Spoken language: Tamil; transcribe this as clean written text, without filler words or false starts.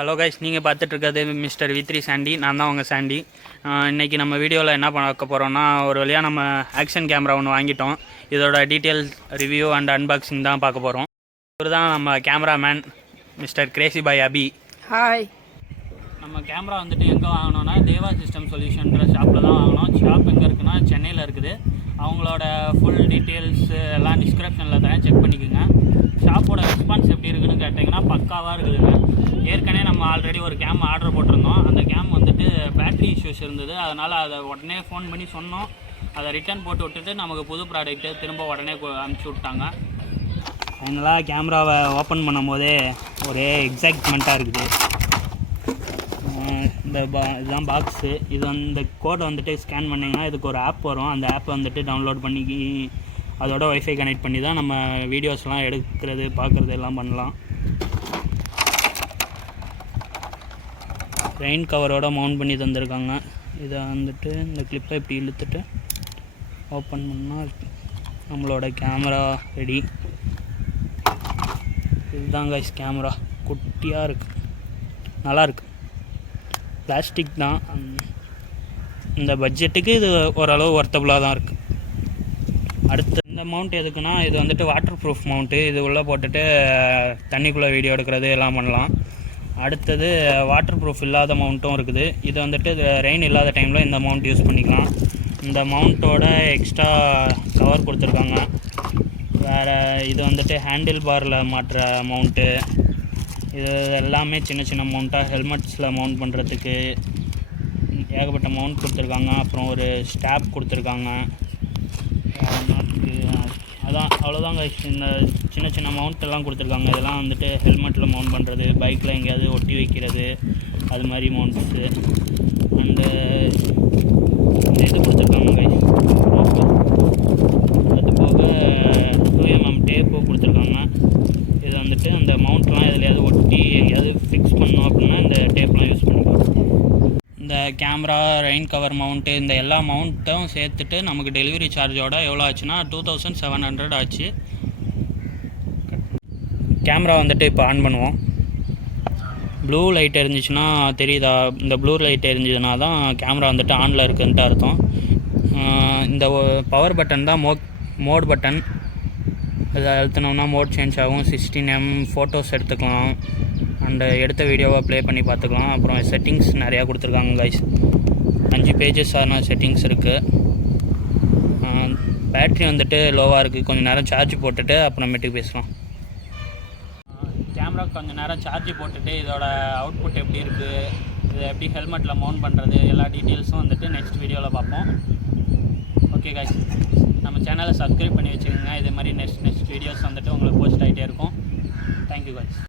ஹலோ கைஸ், நீங்கள் பார்த்துட்டு இருக்கிறது மிஸ்டர் V3 சாண்டி. நான் தான் உங்கள் சாண்டி. இன்றைக்கி நம்ம வீடியோவில் என்ன பார்க்க போகிறோம்னா, ஒரு வழியாக நம்ம ஆக்ஷன் கேமரா ஒன்று வாங்கிட்டோம். இதோட டீட்டெயில்ஸ் ரிவ்யூ அண்ட் அன்பாக்சிங் தான் பார்க்க போகிறோம். இவர் தான் நம்ம கேமராமேன் மிஸ்டர் கிரேசி பாய் அபி. ஹாய். நம்ம கேமரா வந்துட்டு எங்கே வாங்கினோன்னா தேவா சிஸ்டம் சொல்யூஷன்ற ஷாப்பில் தான் வாங்கினோம். ஷாப் எங்கே இருக்குன்னா சென்னையில் இருக்குது. அவங்களோட ஃபுல் டீட்டெயில்ஸ் எல்லாம் டிஸ்கிரிப்ஷனில் தரேன், செக் பண்ணிக்கோங்க. ஷாப்போட ரெஸ்பான்ஸ் எப்படி இருக்குதுன்னு கேட்டிங்கன்னா பக்காவாக இருக்குதுங்க. ஏற்கனவே நம்ம ஆல்ரெடி ஒரு கேம் ஆர்டர் போட்டிருந்தோம். அந்த கேம் வந்துட்டு பேட்ரி இஷ்யூஸ் இருந்தது. அதனால் அதை உடனே ஃபோன் பண்ணி சொன்னோம். அதை ரிட்டர்ன் போட்டு விட்டுட்டு நமக்கு புது ப்ராடக்ட்டு திரும்ப உடனே அனுப்பிச்சி விட்டாங்க. ஃபைனலாக கேமராவை ஓப்பன் பண்ணும் போதே ஒரே எக்ஸைட்மெண்ட்டாக இருக்குது. இதுதான் பாக்ஸு. இந்த கோடை வந்துட்டு ஸ்கேன் பண்ணிங்கன்னா இதுக்கு ஒரு ஆப் வரும். அந்த ஆப்பை வந்துட்டு டவுன்லோட் பண்ணி அதோட ஒய்ஃபை கனெக்ட் பண்ணி தான் நம்ம வீடியோஸ்லாம் எடுக்கிறது பார்க்குறது எல்லாம் பண்ணலாம். ரெயின் கவரோடு மவுண்ட் பண்ணி தந்திருக்காங்க. இதை வந்துட்டு இந்த கிளிப்பை இப்படி இழுத்துட்டு ஓப்பன் பண்ணால் நம்மளோட கேமரா ரெடி. இதுதான் கைஸ் கேமரா. குட்டியாக இருக்குது, நல்லாயிருக்கு. பிளாஸ்டிக் தான். இந்த பட்ஜெட்டுக்கு இது ஓரளவு ஒர்த்தபுளாக தான் இருக்குது. அடுத்து இந்த மவுண்ட் எதுக்குன்னா, இது வந்துட்டு வாட்டர் ப்ரூஃப் மவுண்ட்டு. இது உள்ளே போட்டுட்டு தண்ணிக்குள்ளே வீடியோ எடுக்கிறது எல்லாம் பண்ணலாம். அடுத்தது வாட்டர் ப்ரூஃப் இல்லாத மவுண்ட்டும் இருக்குது. இது வந்துட்டு ரெயின் இல்லாத டைமில் இந்த மவுண்ட் யூஸ் பண்ணிக்கலாம். இந்த மவுண்ட்டோட எக்ஸ்ட்ரா கவர் கொடுத்துருக்காங்க. வேறு இது வந்துட்டு ஹேண்டில் பாரில் மாட்டுற மவுண்ட்டு. இது எல்லாமே சின்ன சின்ன மவுண்ட்டாக ஹெல்மெட்ஸில் மவுண்ட் பண்ணுறதுக்கு ஏகப்பட்ட மவுண்ட் கொடுத்துருக்காங்க. அப்புறம் ஒரு ஸ்டாப் கொடுத்துருக்காங்க. அதான் அவ்வளோதாங்க. இந்த சின்ன சின்ன மவுண்ட்டெல்லாம் கொடுத்துருக்காங்க. இதெல்லாம் வந்துட்டு ஹெல்மெட்டில் மவுண்ட் பண்ணுறது, பைக்கில் எங்கேயாவது ஒட்டி வைக்கிறது, அது மாதிரி மவுண்ட்ஸு. அண்டு இது கொடுத்துருக்காங்க கைஸ், அது போக 2mm டேப்பு கொடுத்துருக்காங்க. இது வந்துட்டு அந்த மவுண்ட்லாம் எதுலையாவது ஒட்டி எங்கேயாவது ஃபிக்ஸ் பண்ணோம் அப்படின்னா இந்த டேப்லாம் யூஸ் பண்ணிக்கலாம். இந்த கேமரா, ரெயின் கவர் மவுண்ட்டு, இந்த எல்லா மவுண்ட்டும் சேர்த்துட்டு நமக்கு டெலிவரி சார்ஜோட எவ்வளோ ஆச்சுன்னா 2700 ஆச்சு. கேமரா வந்துட்டு இப்போ ஆன் பண்ணுவோம். ப்ளூ லைட் எரிஞ்சிச்சுன்னா தெரியுதா? இந்த ப்ளூ லைட் எரிஞ்சுதுன்னா தான் கேமரா வந்துட்டு ஆனில் இருக்குதுன்ட்டு அர்த்தம். இந்த பவர் பட்டன் தான் மோட் பட்டன். இதை அழுத்தினோம்னா மோட் சேஞ்ச் ஆகும். 16mm ஃபோட்டோஸ் எடுத்துக்கலாம். அண்டு எடுத்த வீடியோவை ப்ளே பண்ணி பார்த்துக்கலாம். அப்புறம் செட்டிங்ஸ் நிறையா கொடுத்துருக்காங்க கைஸ். 5 பேஜஸ் ஆன செட்டிங்ஸ் இருக்குது. பேட்ரி வந்துட்டு லோவாக இருக்குது. கொஞ்சம் நேரம் சார்ஜ் போட்டுட்டு அப்புறமேட்டுக்கு பேசலாம். கேமரா கொஞ்சம் நேரம் சார்ஜ் போட்டுட்டு இதோட அவுட்புட் எப்படி இருக்குது, இதை எப்படி ஹெல்மெட்டில் மவுண்ட் பண்ணுறது, எல்லா டீட்டெயில்ஸும் வந்துட்டு நெக்ஸ்ட் வீடியோவில் பார்ப்போம். ஓகே கைஸ், நம்ம சேனலை சப்ஸ்கிரைப் பண்ணி வச்சுக்கோங்க. இதே மாதிரி நெக்ஸ்ட் வீடியோஸ் வந்துட்டு உங்களுக்கு போஸ்ட் ஆகிட்டே இருக்கும். Thank you guys.